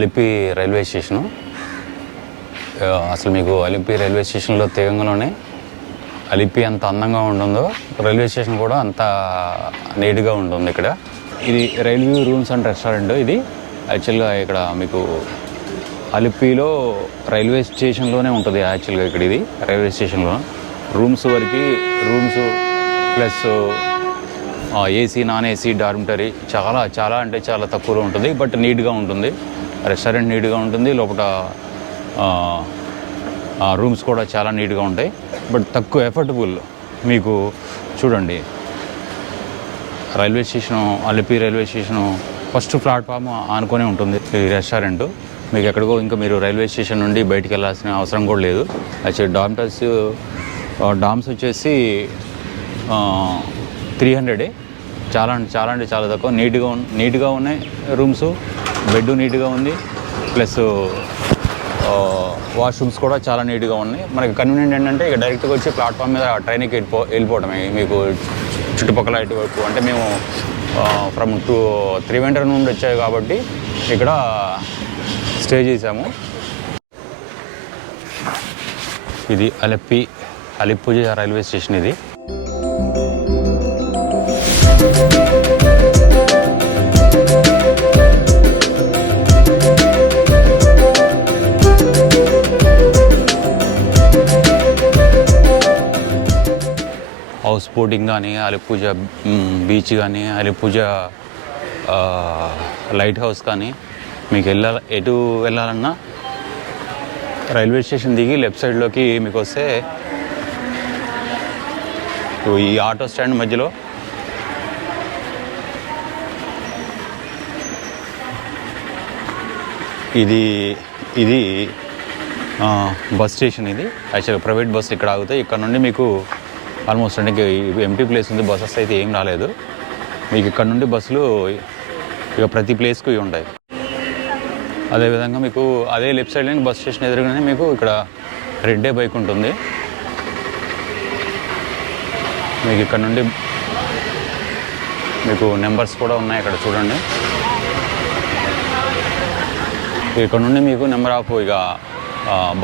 Alleppey railway station. అసలు మీకు Alleppey railway స్టేషన్లో తెలంగాణలోనే అలిపి అంత అందంగా ఉంటుందో రైల్వే స్టేషన్ కూడా అంత నీట్గా ఉంటుంది. ఇక్కడ ఇది రైల్వే రూమ్స్ అండ్ రెస్టారెంట్. ఇది యాక్చువల్గా ఇక్కడ మీకు అలిపిలో రైల్వే స్టేషన్లోనే ఉంటుంది. యాక్చువల్గా ఇక్కడ ఇది రైల్వే స్టేషన్లో రూమ్స్ వరకు rooms plus AC non AC dormitory చాలా అంటే చాలా తక్కువలో ఉంటుంది. బట్ నీట్గా ఉంటుంది. రెస్టారెంట్ నీట్గా ఉంటుంది. లోపల రూమ్స్ కూడా చాలా నీట్గా ఉంటాయి. బట్ తక్కువ ఎఫర్టబుల్. మీకు చూడండి railway station Alleppey railway station first platform ఆనుకొని ఉంటుంది ఈ రెస్టారెంట్. మీకు ఎక్కడికో ఇంకా మీరు రైల్వే స్టేషన్ నుండి బయటికి వెళ్ళాల్సిన అవసరం కూడా లేదు. యాక్చువల్లీ డామ్స్ వచ్చేసి 300 చాలా అంటే చాలా తక్కువ. నీట్గా ఉన్నాయి రూమ్స్. బెడ్ నీట్గా ఉంది. ప్లస్ వాష్రూమ్స్ కూడా చాలా నీట్గా ఉన్నాయి. మనకి కన్వీనియంట్ ఏంటంటే ఇక డైరెక్ట్గా వచ్చి ప్లాట్ఫామ్ మీద ట్రైన్కి వెళ్ళిపోవడమే. మీకు చుట్టుపక్కల ఇటువైపు అంటే మేము ఫ్రమ్ త్రివేంద్రం నుండి వచ్చాయి కాబట్టి ఇక్కడ స్టే చేసాము. ఇది అలిప్పూజ రైల్వే స్టేషన్. ఇది హౌస్ బోటింగ్ కానీ అలిప్పూజ బీచ్ కానీ అలిప్పూజ లైట్ హౌస్ కానీ మీకు ఎటు వెళ్ళాలన్నా రైల్వే స్టేషన్ దిగి లెఫ్ట్ సైడ్లోకి మీకు వస్తే ఈ ఆటో స్టాండ్ మధ్యలో ఇది బస్ స్టేషన్. ఇది యాక్చువల్గా ప్రైవేట్ బస్సు ఇక్కడ ఆగుతాయి. ఇక్కడ నుండి మీకు ఆల్మోస్ట్ అంటే ఎంటీ ప్లేస్ ఉంది. బస్సెస్ అయితే ఏం రాలేదు. మీకు ఇక్కడ నుండి బస్సులు ఇక ప్రతి ప్లేస్కి ఉంటాయి. అదేవిధంగా మీకు అదే లెఫ్ట్ సైడ్ బస్ స్టేషన్ ఎదురుగానే మీకు ఇక్కడ రెడ్ డే బైక్ ఉంటుంది. మీకు ఇక్కడ నుండి మీకు నెంబర్స్ కూడా ఉన్నాయి. ఇక్కడ చూడండి. ఇక్కడ నుండి మీకు నెంబర్ ఆఫ్ ఇక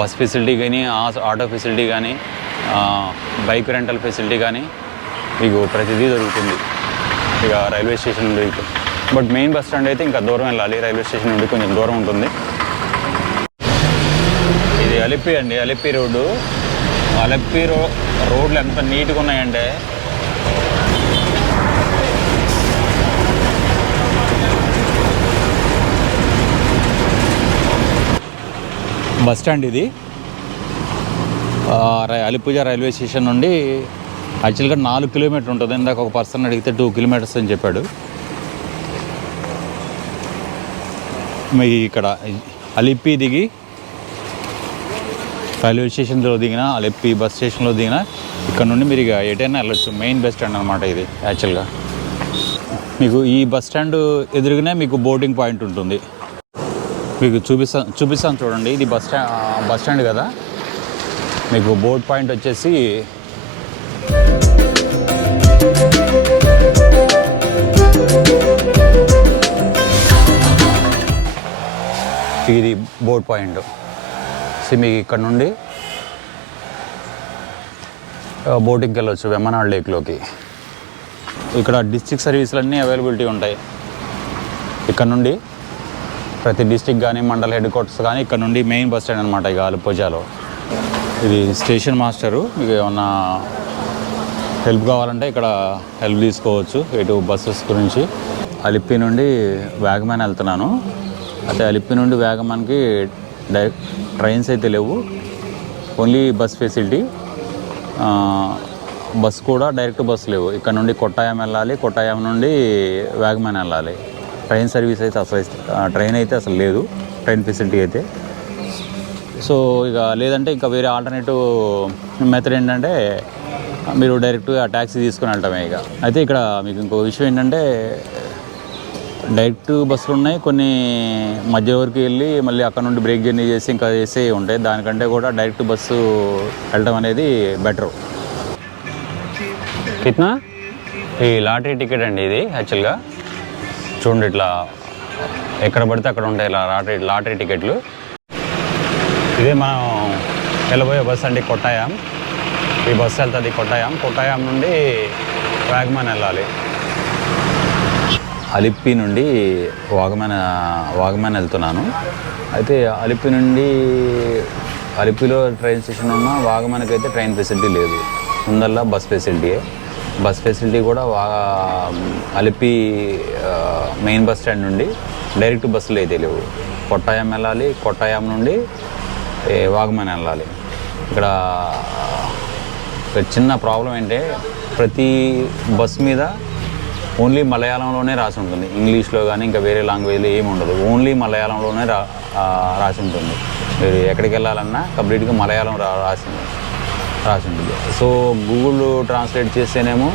బస్ ఫెసిలిటీ కానీ ఆటో ఫెసిలిటీ కానీ బైక్ రెంటల్ ఫెసిలిటీ కానీ మీకు ప్రతిదీ దొరుకుతుంది ఇక రైల్వే స్టేషన్ నుండి. బట్ మెయిన్ బస్ స్టాండ్ అయితే ఇంకా దూరం వెళ్ళాలి. రైల్వే స్టేషన్ నుండి కొంచెం దూరం ఉంటుంది. ఇది అలిప్పి అండి. అలిప్పి రోడ్డు. అలిప్పి రోడ్లు ఎంత నీట్గా ఉన్నాయంటే బస్ స్టాండ్ ఇది అలిప్పూజ రైల్వే స్టేషన్ నుండి యాక్చువల్గా 4 కిలోమీటర్లు ఉంటుంది. ఇందాక ఒక పర్సన్ అడిగితే 2 కిలోమీటర్స్ అని చెప్పాడు. మీ ఇక్కడ అలిప్పి దిగి రైల్వే స్టేషన్లో దిగిన అలిప్పి బస్ స్టేషన్లో దిగిన ఇక్కడ నుండి మీరు ఇక ఎటైనా వెళ్ళొచ్చు. మెయిన్ బస్ స్టాండ్ అనమాట ఇది. యాక్చువల్గా మీకు ఈ బస్ స్టాండ్ ఎదురుగానే మీకు బోటింగ్ పాయింట్ ఉంటుంది. మీకు చూపిస్తాను చూడండి. ఇది బస్ స్టాండ్ కదా. మీకు బోట్ పాయింట్ వచ్చేసి ఇది బోట్ పాయింట్. మీకు ఇక్కడ నుండి బోటింగ్కి వెళ్ళొచ్చు వెమ్మనాడ్ లేక్లోకి. ఇక్కడ డిస్ట్రిక్ట్ సర్వీసులన్నీ అవైలబిలిటీ ఉంటాయి. ఇక్కడ నుండి ప్రతి డిస్ట్రిక్ట్ కానీ మండల్ హెడ్ క్వార్టర్స్ కానీ ఇక్కడ నుండి మెయిన్ బస్ స్టాండ్ అనమాట. ఇక అలిప్పూజలో ఇది స్టేషన్ మాస్టరు. మీకు ఏమన్నా హెల్ప్ కావాలంటే ఇక్కడ హెల్ప్ తీసుకోవచ్చు ఎటు బస్సెస్ గురించి. అలిప్పి నుండి వాగమన్ వెళ్తున్నాను. అయితే అలిప్పి నుండి వాగమన్కి డైరెక్ట్ ట్రైన్స్ అయితే లేవు. Only bus facility. బస్ కూడా డైరెక్ట్ బస్సు లేవు. ఇక్కడ నుండి కొట్టాయం వెళ్ళాలి. కొట్టాయం నుండి వాగమన్ వెళ్ళాలి. ట్రైన్ సర్వీస్ అయితే ట్రైన్ అయితే అసలు లేదు. ట్రైన్ ఫెసిలిటీ అయితే. సో ఇక లేదంటే ఇంకా వేరే ఆల్టర్నేటివ్ మెథడ్ ఏంటంటే మీరు డైరెక్ట్గా ట్యాక్సీ తీసుకుని వెళ్ళటమే ఇక. అయితే ఇక్కడ మీకు ఇంకో విషయం ఏంటంటే డైరెక్ట్ బస్సులు ఉన్నాయి. కొన్ని మధ్య వరకు వెళ్ళి మళ్ళీ అక్కడ నుండి బ్రేక్ జర్నీ చేసి ఇంకా చేసే ఉంటాయి. దానికంటే కూడా డైరెక్ట్ బస్సు వెళ్ళటం అనేది బెటరు. కిట్నా ఈ లాటరీ టికెట్ అండి ఇది. యాక్చువల్గా చూడండి ఇట్లా ఎక్కడ పడితే అక్కడ ఉంటాయి ఇలా లాటరీ టికెట్లు. ఇదే మనం వెళ్ళబోయే బస్సు అండి, కొట్టాయం. ఈ బస్సు వెళ్తుంది కొట్టాయం నుండి వాగమన్ వెళ్ళాలి. అలిప్పి నుండి వాగమన్ వెళ్తున్నాను. అయితే అలిప్పిలో ట్రైన్ స్టేషన్ ఉన్న వాగమన్కి అయితే ట్రైన్ ఫెసిలిటీ లేదు, ముందల్లా బస్ ఫెసిలిటీయే. బస్ ఫెసిలిటీ కూడా అలిప్పి మెయిన్ బస్ స్టాండ్ నుండి డైరెక్ట్ బస్సులు అయితే లేవు. కొట్టాయం వెళ్ళాలి, కొట్టాయం నుండి వాగమన్ వెళ్ళాలి. ఇక్కడ చిన్న ప్రాబ్లం ఏంటంటే ప్రతి బస్ మీద ఓన్లీ మలయాళంలోనే రాసి ఉంటుంది, ఇంగ్లీష్లో కానీ ఇంకా వేరే లాంగ్వేజ్లో ఏమి ఉండదు, ఓన్లీ మలయాళంలోనే రాసి ఉంటుంది. మీరు ఎక్కడికి వెళ్ళాలన్నా కంప్లీట్గా మలయాళం రాసి ఉంటుంది. సో గూగుల్ ట్రాన్స్లేట్ చేస్తేనేమో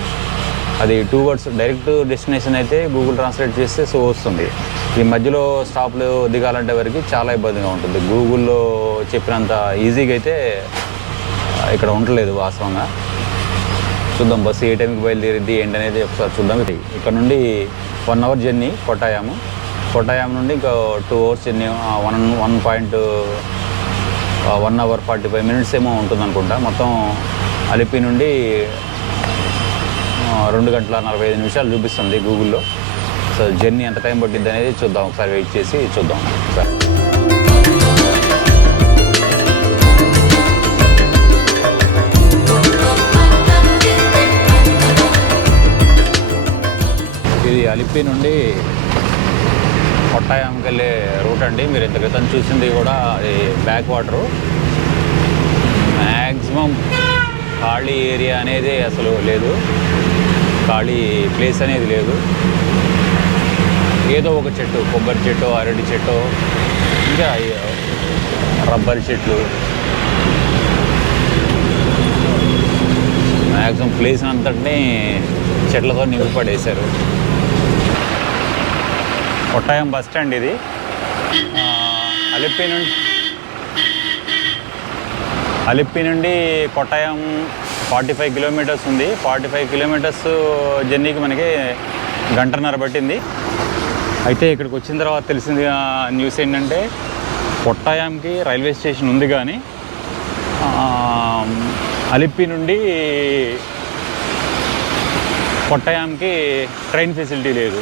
అది 2 words డైరెక్ట్ డెస్టినేషన్ అయితే గూగుల్ ట్రాన్స్లేట్ చేస్తే సో వస్తుంది. ఈ మధ్యలో స్టాప్లు దిగాలంటే వరకు చాలా ఇబ్బందిగా ఉంటుంది. గూగుల్లో చెప్పినంత ఈజీగా అయితే ఇక్కడ ఉండలేదు వాస్తవంగా. చూద్దాం బస్సు ఏ టైంకి బయలుదేరిద్ది ఏంటనేది ఒకసారి చూద్దాం. ఇక్కడ నుండి 1 hour జర్నీ కొట్టాయం నుండి ఇంకా 2 hours జర్నీ, 1 hour 45 minutes ఏమో ఉంటుంది అనుకుంటా. మొత్తం అలిప్పి నుండి 2 గంటల 45 నిమిషాలు చూపిస్తుంది గూగుల్లో. సో జర్నీ ఎంత టైం పట్టింది అనేది చూద్దాం, ఒకసారి వెయిట్ చేసి చూద్దాం. ఇది అలిప్పి నుండి కొట్టాయంకి వెళ్ళే రూట్ అండి. మీరు ఇంత క్రితం చూసింది కూడా అది బ్యాక్ వాటరు. మ్యాక్సిమం ఖాళీ ఏరియా అనేది అసలు లేదు, ఖాళీ ప్లేస్ అనేది లేదు. ఏదో ఒక చెట్టు, కొబ్బరి చెట్టు, అరటి చెట్టు, ఇంకా రబ్బర్ చెట్లు, మ్యాక్సిమం ప్లేస్ అంతటినీ చెట్లతో నింపిపడేశారు. కొట్టాయం బస్ స్టాండ్ ఇది. అలిప్పి నుండి కొట్టాయం 45 kilometers ఉంది. 45 kilometers జర్నీకి మనకి 1.5 గంటలు పట్టింది. అయితే ఇక్కడికి వచ్చిన తర్వాత తెలిసింది న్యూస్ ఏంటంటే కొట్టాయంకి రైల్వే స్టేషన్ ఉంది, కానీ అలిప్పి నుండి కొట్టాయంకి ట్రైన్ ఫెసిలిటీ లేదు,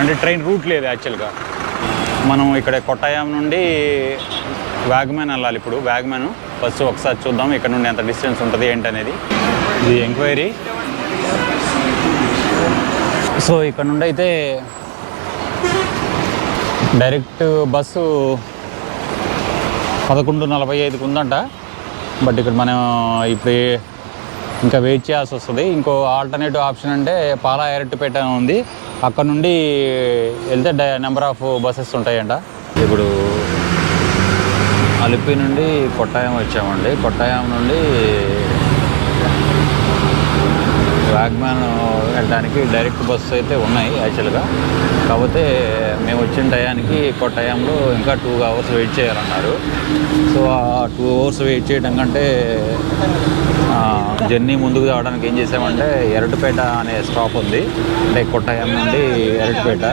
అంటే ట్రైన్ రూట్ లేదు యాక్చువల్గా. మనం ఇక్కడ కొట్టాయం నుండి వాగమన్ వెళ్ళాలి. ఇప్పుడు వాగమన్ బస్సు ఒకసారి చూద్దాం ఇక్కడ నుండి ఎంత డిస్టెన్స్ ఉంటుంది ఏంటనేది. ఇది ఎంక్వైరీ. సో ఇక్కడ నుండి అయితే డైరెక్ట్ బస్సు 11:45కి ఉందంట. బట్ ఇక్కడ మనం ఇప్పుడు ఇంకా వెయిట్ చేయాల్సి వస్తుంది. ఇంకో ఆల్టర్నేటివ్ ఆప్షన్ అంటే పాలాయరట్టుపేట ఉంది, అక్కడ నుండి వెళ్తే నెంబర్ ఆఫ్ బస్సెస్ ఉంటాయంట. ఇప్పుడు అలిప్పి నుండి కొట్టాయం వచ్చామండి. కొట్టాయం నుండి వాగమన్ వెళ్ళడానికి డైరెక్ట్ బస్సు అయితే ఉన్నాయి యాక్చువల్గా. కాకపోతే మేము వచ్చిన టయానికి కొట్టాయంలో ఇంకా 2 hours వెయిట్ చేయాలన్నారు. సో ఆ 2 hours వెయిట్ చేయడం కంటే జర్నీ ముందుకు రావడానికి ఏం చేసామంటే ఎరటుపేట అనే స్టాప్ ఉంది, అంటే కొట్టాయం నుండి ఎరటుపేట.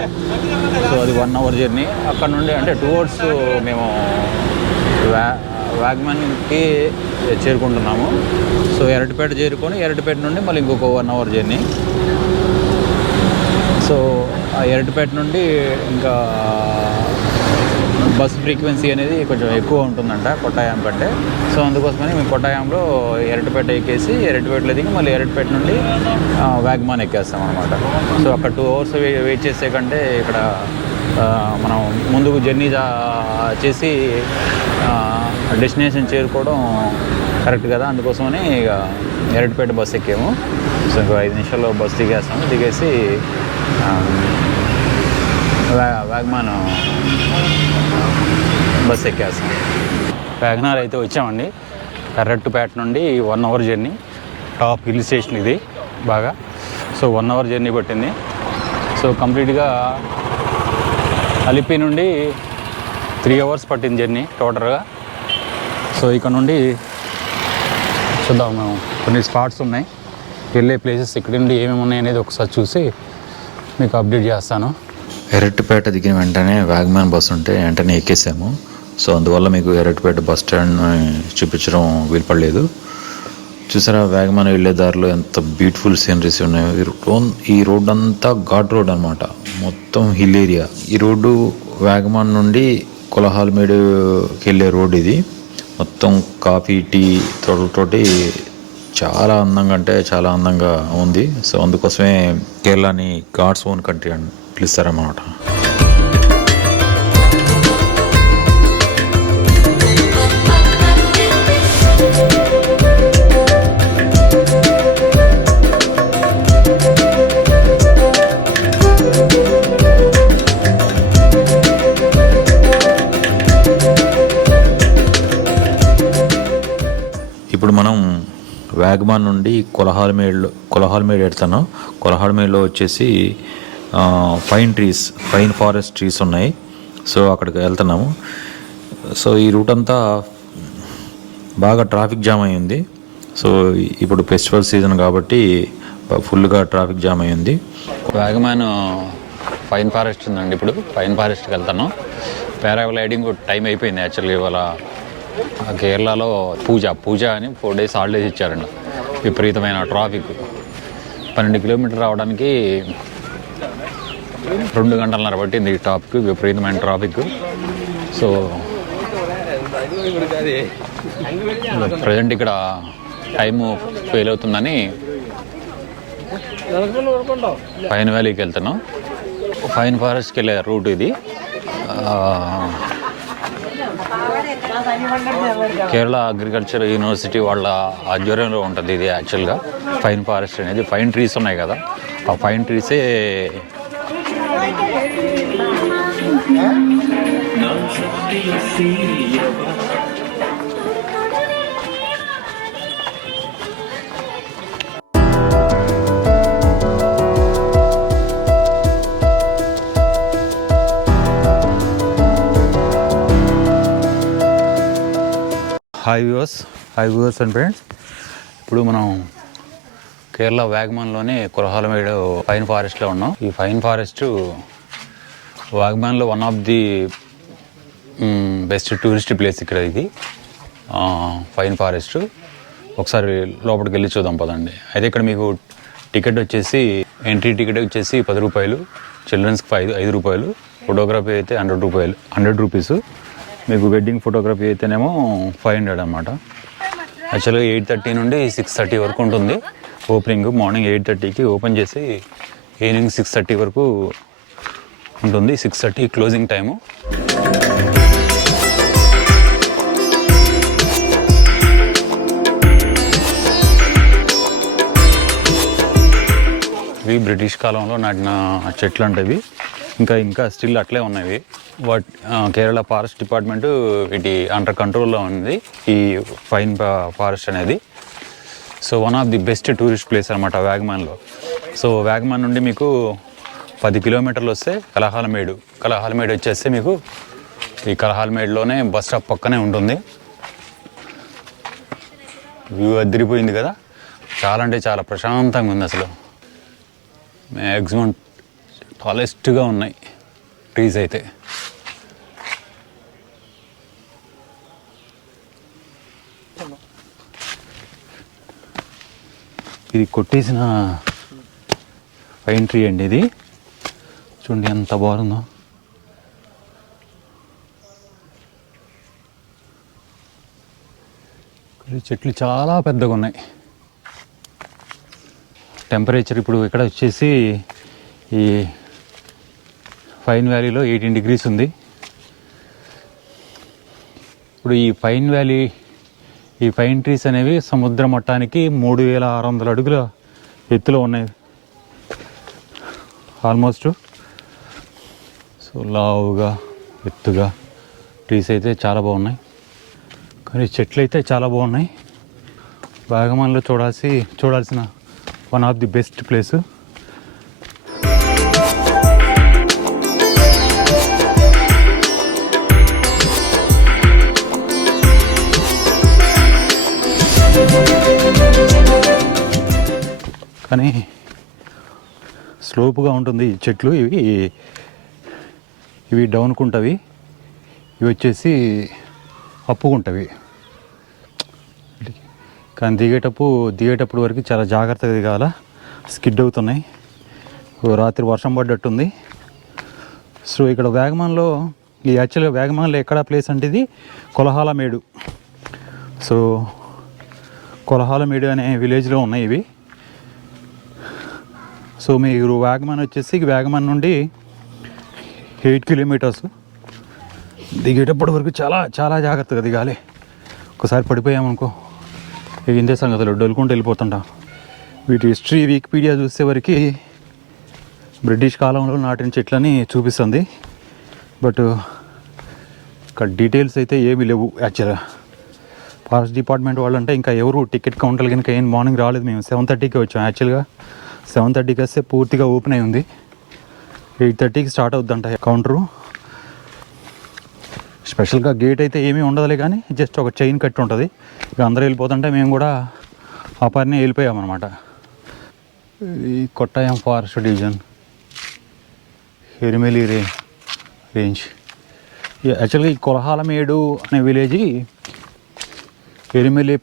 సో అది 1 hour జర్నీ. అక్కడ నుండి అంటే 2 hours మేము వాగమన్కి చేరుకుంటున్నాము. సో ఎరటుపేట చేరుకొని ఎరటుపేట నుండి మళ్ళీ ఇంకొక 1 hour జర్నీ. సో ఆ ఎరటుపేట నుండి ఇంకా బస్ ఫ్రీక్వెన్సీ అనేది కొంచెం ఎక్కువ ఉంటుందంట కొట్టాయం కంటే. సో అందుకోసమని మేము కొట్టాయంలో ఎరటుపేట ఎక్కేసి ఎరటుపేటలో దిగి మళ్ళీ ఎరటుపేట నుండి వాగమన్ ఎక్కేస్తాం అనమాట. సో అక్కడ 2 hours వెయిట్ చేసే కంటే ఇక్కడ మనం ముందుకు జర్నీ చేసి డెస్టినేషన్ చేరుకోవడం కరెక్ట్ కదా, అందుకోసమని ఇక ఎరటుపేట బస్ ఎక్కాము. సో ఇంకో 5 నిమిషాల్లో బస్ దిగేస్తాము. దిగేసి వాగమన్ బస్ ఎక్కేస్తాం. వాగనార్ అయితే వచ్చామండి. ఎర్రట్టుపేట నుండి 1 hour journey. Top hill station ఇది బాగా. సో 1 hour జర్నీ పట్టింది. సో కంప్లీట్గా అలిప్పి నుండి 3 hours పట్టింది జర్నీ టోటల్గా. సో ఇక్కడ నుండి చూద్దాం, మేము కొన్ని స్పాట్స్ ఉన్నాయి, వెళ్ళే ప్లేసెస్ ఇక్కడ నుండి ఏమేమి ఉన్నాయి అనేది ఒకసారి చూసి మీకు అప్డేట్ చేస్తాను. ఎర్రటిపేట దిగిన వెంటనే వాగ్మ్యాన్ బస్ ఉంటే వెంటనే ఎక్కేసాము. సో అందువల్ల మీకు ఎర్రటిపేట బస్ స్టాండ్ చూపించడం వీలుపడలేదు. చూసారా వాగ్మ్యాన్ వెళ్ళే దారిలో ఎంత బ్యూటిఫుల్ సీనరీస్ ఉన్నాయో. ఈ రోడ్ అంతా ఘాట్ రోడ్ అనమాట, మొత్తం హిల్ ఏరియా. ఈ రోడ్డు వాగ్మ్యాన్ నుండి కొలహాల్మేడుకి వెళ్ళే రోడ్ ఇది. మొత్తం కాఫీ టీ తోటలతోటి చాలా అందంగా, అంటే చాలా అందంగా ఉంది. సో అందుకోసమే కేరళని గాడ్స్ ఓన్ కంట్రీ అని పిలుస్తారన్నమాట. ఇప్పుడు మనం వాగ్మ్యాన్ నుండి కొలహాల్మేడ్ ఎడతాను. కొలహాల్మేడ్లో వచ్చేసి పైన్ ఫారెస్ట్ ట్రీస్ ఉన్నాయి. సో అక్కడికి వెళ్తున్నాము. సో ఈ రూట్ అంతా బాగా ట్రాఫిక్ జామ్ అయ్యింది. సో ఇప్పుడు ఫెస్టివల్ సీజన్ కాబట్టి ఫుల్గా ట్రాఫిక్ జామ్ అయ్యింది. వాగ్మ్యాన్ పైన్ ఫారెస్ట్ ఉందండి. ఇప్పుడు పైన్ ఫారెస్ట్కి వెళ్తాను. పారాగ్లైడింగ్ టైం అయిపోయింది యాక్చువల్లీ. ఇవాళ కేరళలో పూజ అని 4 days హాలిడేస్ ఇచ్చారండి. విపరీతమైన ట్రాఫిక్. 12 కిలోమీటర్ రావడానికి 2 గంటలన్నర పట్టింది ఈ టాప్కి. విపరీతమైన ట్రాఫిక్. సో ప్రజెంట్ ఇక్కడ టైము ఫెయిల్ అవుతుందని పైన్ వ్యాలీకి వెళ్తున్నాం. పైన్ ఫారెస్ట్కి వెళ్ళే రూట్ ఇది. కేరళ అగ్రికల్చర్ యూనివర్సిటీ వాళ్ళ ఆధ్వర్యంలో ఉంటుంది ఇది. యాక్చువల్గా పైన్ ఫారెస్ట్ అనేది పైన్ ట్రీస్ ఉన్నాయి కదా, ఆ పైన్ ట్రీసే హాయ్ వ్యూవర్స్ అండ్ ఫ్రెండ్స్. ఇప్పుడు మనం కేరళ వాగ్మ్యాన్లోనే కొలహాల్మేడ్ పైన్ ఫారెస్ట్లో ఉన్నాం. ఈ పైన్ ఫారెస్ట్ వాగ్మ్యాన్లో one of the best tourist place ఇక్కడ ఇది పైన్ ఫారెస్ట్. ఒకసారి లోపలికి వెళ్ళి చూద్దాం పదండి. అయితే ఇక్కడ మీకు టికెట్ వచ్చేసి ఎంట్రీ టికెట్ వచ్చేసి 10 రూపాయలు, చిల్డ్రన్స్కి 5 రూపాయలు, ఫోటోగ్రఫీ అయితే 100 రూపీస్. మీకు వెడ్డింగ్ ఫోటోగ్రఫీ అయితేనేమో 500 అనమాట. యాక్చువల్గా 8:30 నుండి 6:30 వరకు ఉంటుంది ఓపెనింగ్. మార్నింగ్ 8:30కి ఓపెన్ చేసి ఈవినింగ్ 6:30 వరకు ఉంటుంది. 6:30 క్లోజింగ్ టైము. ఇవి బ్రిటిష్ కాలంలో నాటిన చెట్లు అంటే ఇంకా స్టిల్ అట్లే ఉన్నాయి. కేరళ ఫారెస్ట్ డిపార్ట్మెంటు వీటి అండర్ కంట్రోల్లో ఉంది ఈ పైన్ ఫారెస్ట్ అనేది. So one of the best tourist place అనమాట వాగ్మ్యాన్లో. సో వాగ్మ్యాన్ నుండి మీకు 10 కిలోమీటర్లు వస్తే కలహాల్మేడ్ వచ్చేస్తే మీకు ఈ కలహాల్మేడ్లోనే బస్ స్టాప్ పక్కనే ఉంటుంది. వ్యూ అదిరిపోయింది కదా, చాలా అంటే చాలా ప్రశాంతంగా ఉంది. అసలు మ్యాక్సిమం టాలెస్ట్గా ఉన్నాయి ట్రీస్ అయితే. ఇది కొట్టేసిన పైన్ ట్రీ అండి ఇది. చూడండి ఎంత బాగుందో. చెట్లు చాలా పెద్దగా ఉన్నాయి. టెంపరేచర్ ఇప్పుడు ఇక్కడ వచ్చేసి ఈ పైన్ వ్యాలీలో 18 degrees ఉంది. ఇప్పుడు ఈ పైన్ ట్రీస్ అనేవి సముద్ర మట్టానికి 3600 అడుగుల ఎత్తులో ఉన్నాయి ఆల్మోస్ట్. సో లావుగా ఎత్తుగా ట్రీస్ అయితే చాలా బాగున్నాయి. కానీ చెట్లు అయితే చాలా బాగున్నాయి. వాగ్మ్యాన్లో చూడాల్సిన one of the best place. కానీ స్లోప్గా ఉంటుంది ఈ చెట్లు. ఇవి ఇవి డౌన్కుంటవి, ఇవి వచ్చేసి అప్పుకుంటవి. కానీ దిగేటప్పుడు వరకు చాలా జాగ్రత్తగా దిగాల, స్కిడ్ అవుతున్నాయి. రాత్రి వర్షం పడ్డట్టుంది. సో ఇక్కడ వాగమాన్లో యాక్చువల్గా వాగమాన్లో ఎక్కడ ప్లేస్ అంటే ఇది కొలహాలమేడు. సో కొలహాలమేడు అనే విలేజ్లో ఉన్నాయి ఇవి. సో మీరు వాగమాన్ వచ్చేసి వాగమాన్ నుండి 8 కిలోమీటర్స్. దిగేటప్పటి వరకు చాలా చాలా జాగ్రత్తగా దిగాలి. ఒకసారి పడిపోయామనుకో ఇంతే సంగతులు, డొలుకుంటూ వెళ్ళిపోతుంటాం. వీటి హిస్టరీ వికీపీడియా చూసేవరకు బ్రిటిష్ కాలంలో నాటిన చెట్లని చూపిస్తుంది. బట్ ఇక్కడ డీటెయిల్స్ అయితే ఏమీ లేవు. యాక్చువల్గా ఫారెస్ట్ డిపార్ట్మెంట్ వాళ్ళు అంటే ఇంకా ఎవరు టికెట్ కౌంటర్లు కనుక ఏం మార్నింగ్ రాలేదు. మేము 7:30కి వచ్చాం. యాక్చువల్గా 7:30కి వస్తే పూర్తిగా ఓపెన్ అయి ఉంది. 8:30కి స్టార్ట్ అవుద్దంట కౌంటరు. స్పెషల్గా గేట్ అయితే ఏమీ ఉండదులే, కానీ జస్ట్ ఒక చైన్ కట్టి ఉంటుంది. ఇక అందరూ వెళ్ళిపోతుంటే మేము కూడా ఆ పని వెళ్ళిపోయామన్నమాట. ఈ Kottayam forest division, Erumeli range. యాక్చువల్గా ఈ కొలహాలమేడు అనే విలేజ్ ఎరిమెలి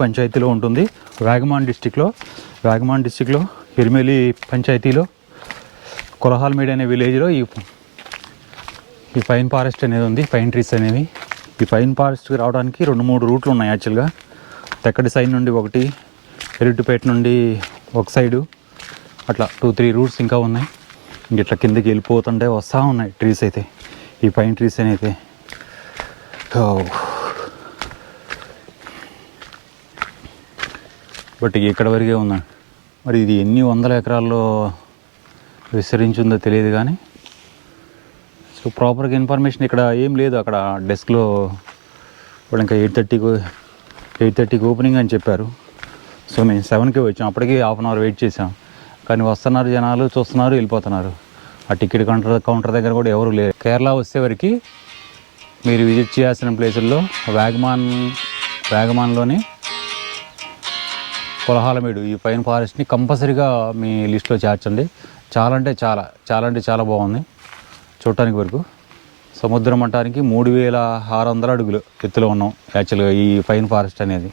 పంచాయతీలో ఉంటుంది. వాగమాన్ డిస్టిక్లో ఎరిమెలి పంచాయతీలో కొలహాలమేడు అనే విలేజ్లో ఈ పైన్ ఫారెస్ట్ అనేది ఉంది. పైన్ ట్రీస్ అనేవి. ఈ పైన్ ఫారెస్ట్కి రావడానికి 2-3 రూట్లు ఉన్నాయి. యాక్చువల్గా తెక్కడి సైడ్ నుండి ఒకటి, ఎరుటిపేట నుండి ఒక సైడు, అట్లా 2-3 రూట్స్ ఇంకా ఉన్నాయి. ఇంక ఇట్లా కిందకి వెళ్ళిపోతుంటే వస్తూ ఉన్నాయి ట్రీస్ అయితే, ఈ పైన్ ట్రీస్ అయితే. బట్ ఇక్కడ వరకే ఉందండి. మరి ఇది ఎన్ని వందల ఎకరాల్లో విస్తరించిందో తెలియదు, కానీ సో ప్రాపర్గా ఇన్ఫర్మేషన్ ఇక్కడ ఏం లేదు. అక్కడ డెస్క్లో ఇప్పుడు ఇంకా 8:30కి ఓపెనింగ్ అని చెప్పారు. సో మేము 7కి వచ్చాం. అప్పటికి హాఫ్ అన్ అవర్ వెయిట్ చేసాం. కానీ వస్తున్నారు జనాలు, చూస్తున్నారు, వెళ్ళిపోతున్నారు. ఆ టికెట్ కౌంటర్ దగ్గర కూడా ఎవరు లేరు. కేరళ వచ్చేవరకు మీరు విజిట్ చేయాల్సిన ప్లేసుల్లో వాగమాన్లోని కొలహాలమేడు ఈ పైన్ ఫారెస్ట్ని కంపల్సరీగా మీ లిస్ట్లో చేర్చండి. చాలా బాగుంది చూడటానికి. వరకు సముద్ర మట్టానికి 3600 అడుగులు ఎత్తులో ఉన్నాం యాక్చువల్గా ఈ పైన్ ఫారెస్ట్ అనేది.